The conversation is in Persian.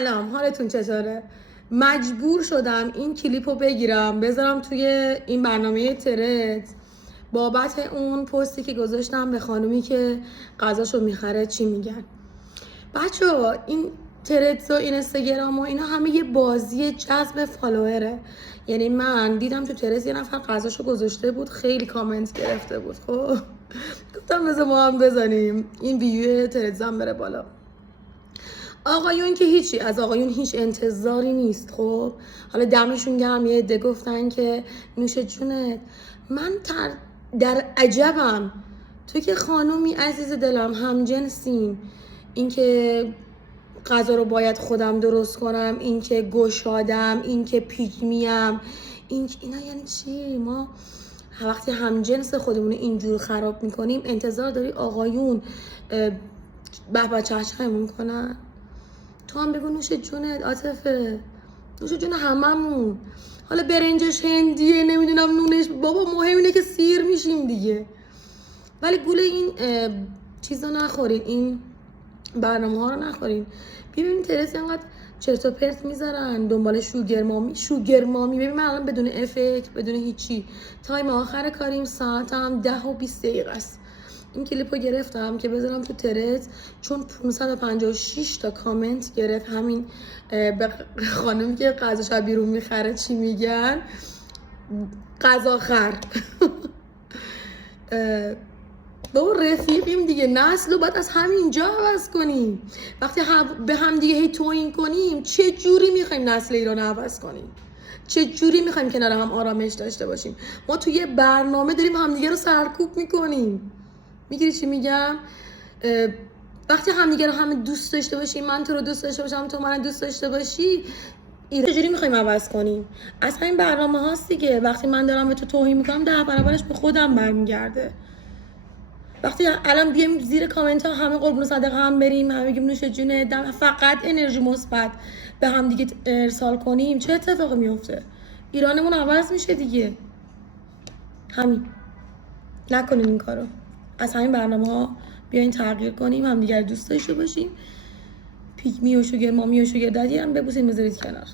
سلام، حالتون چطوره؟ مجبور شدم این کلیپو بگیرم بذارم توی این برنامه ترد بابت اون پستی که گذاشتم به خانومی که غذاشو میخره چی میگن. بچه‌ها این ترد و این اینستاگرام و اینا همه یه بازی جذب فالووره. یعنی من دیدم تو ترد یه نفر غذاشو گذاشته بود، خیلی کامنت گرفته بود. خب گفتم بذار ما هم بزنیم این ویو ترد بره بالا. آقایون که هیچی، از آقایون هیچ انتظاری نیست. خب حالا دمشون گرم، یه عده گفتن که نوش جونت. من در عجبم، تو که خانومی عزیز دلم، هم جنسیم، این که غذا رو باید خودم درست کنم، این که گشادم، این که پیگمیم، اینا یعنی چی؟ ما وقتی هم جنس خودمون اینجور خراب میکنیم انتظار داری آقایون به چهچهمون کنن؟ تو هم بگو نوش جونت عاطفه، نوش جون هممون. حالا برنجش هندیه، نمیدونم نونش، بابا مهم اینه که سیر میشیم دیگه. ولی گوله این چیزا نخورین، این برنامه ها رو نخورین. ببین ترس اینقدر چرت و پرت میذارن دنبال شوگر مامی. ببین من الان بدون افکت، بدون هیچی، تایم آخر کاریم، ساعتم 10 و 20 دقیقه است. این کلیپو گرفتم که بذارم تو ترد، چون 556 تا کامنت گرفت همین به خانمی که غذاش بیرون میخره چی میگن، غذا خر. بابا رفیقیم دیگه، نسل رو باید از همینجا عوض کنیم. وقتی به هم دیگه هی توهین کنیم، چه جوری میخوایم نسل ایران عوض کنیم؟ چه جوری میخوایم کنار هم آرامش داشته باشیم؟ ما توی یه برنامه داریم همدیگه رو سرکوب میکنیم. میگیری چی میگم؟ وقتی همدیگه رو همه دوست داشته باشیم، من تو رو دوست داشته باشم، تو من دوست داشته باشی، چجوری میخوایم عوض کنیم؟ از همین برنامه هاست دیگه. وقتی من دارم به تو توهین میکنم 10 برابرش به خودم برمیگرده. وقتی الان بیایم زیر کامنت ها همه قربون صدقه هم بریم، همه بگیم نوش جونه، فقط انرژی مثبت به هم دیگه ارسال کنیم، چه اتفاقی میفته؟ ایرانمون عوض میشه دیگه. همین، نکنین این کارو. از همین برنامه ها بیاین تغییر کنیم، هم دیگر دوست داشته باشیم. پیگمی و شوگر مامی و شوگر دادی هم ببوسین بذارید کنار.